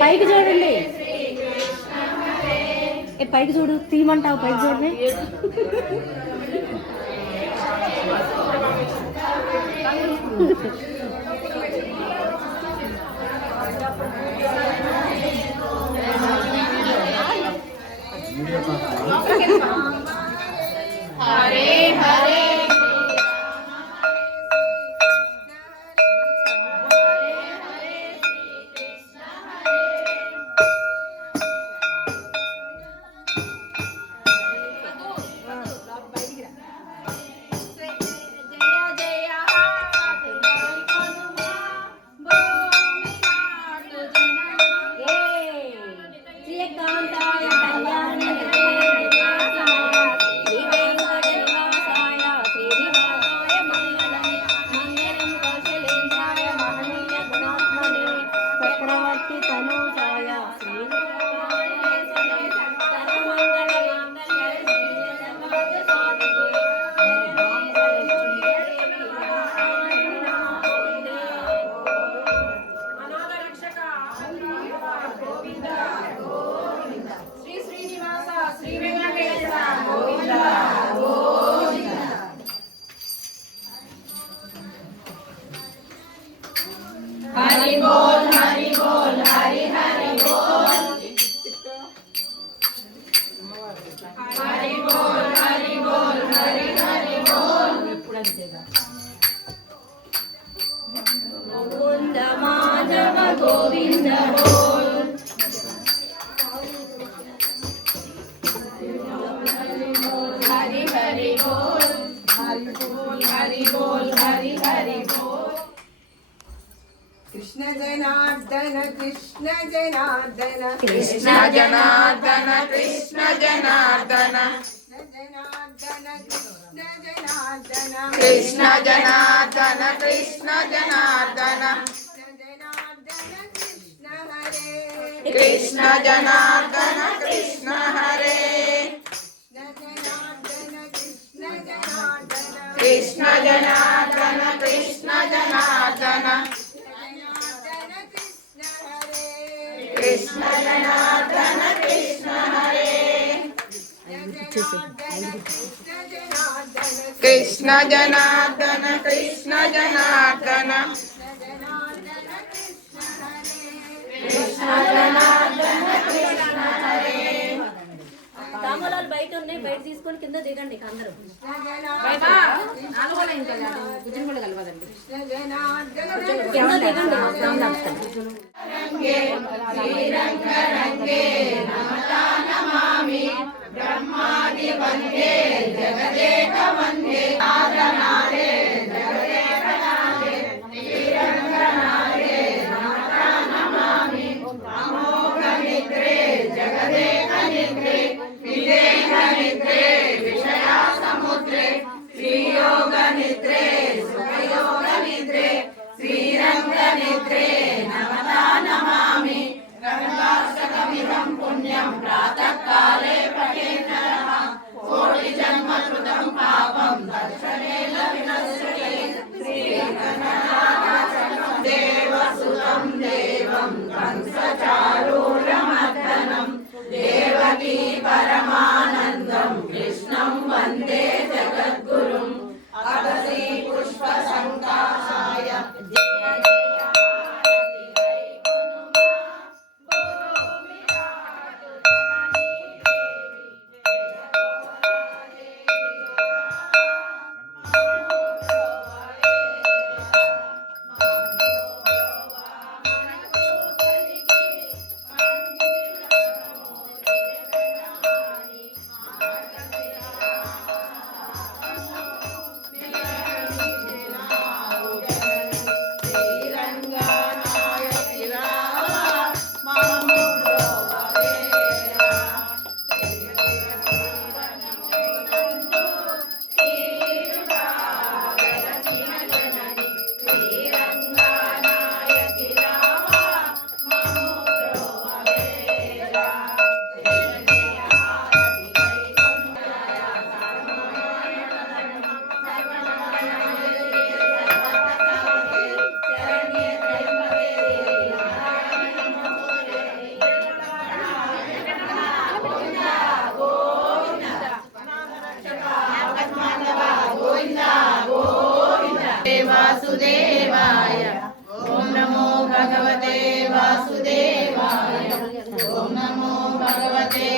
పైకి చూడండి, పైకి చూడు, తీయమంటావు, పైకి చూడండి. హరే హరే हरि बोल हरि हरि बोल हरि बोल हरि बोल हरि हरि बोल गोविंद माधव गोविंद बोल हरि हरि बोल हरि बोल हरि हरि बोल कृष्ण जनार्दन कृष्ण जनार्दन कृष्ण जनार्दन कृष्ण जनार्दन कृष्ण जनार्दन कृष्ण जनार्दन कृष्ण जनार्दन कृष्ण हरे कृष्ण जनार्दन कृष्ण जनार्दन कृष्ण जनार्दन कृष्ण हरे कृष्ण जनार्दन कृष्ण जनार्दन कृष्ण जनार्दन कृष्ण हरे తాంబూలాలు బయట ఉన్నాయి, బయట తీసుకొని కింద దిగండి అందరూ. కింద దిగండి. ब्रह्मादि वंदे जगदेक वंदे आदनादे जगदेकनादे श्रीरंगनादे नमता नमामि अमोघ निद्रे जगदेक निद्रे विदेह निद्रे विषया समुद्रे श्रीयोग निद्रे सुखयोग निद्रे श्रीरंग निद्रे नमता नमामि गंगाष्टकमिदं पुण्यं प्रातः काले पठेत् नरः कोटिजन्म भगवते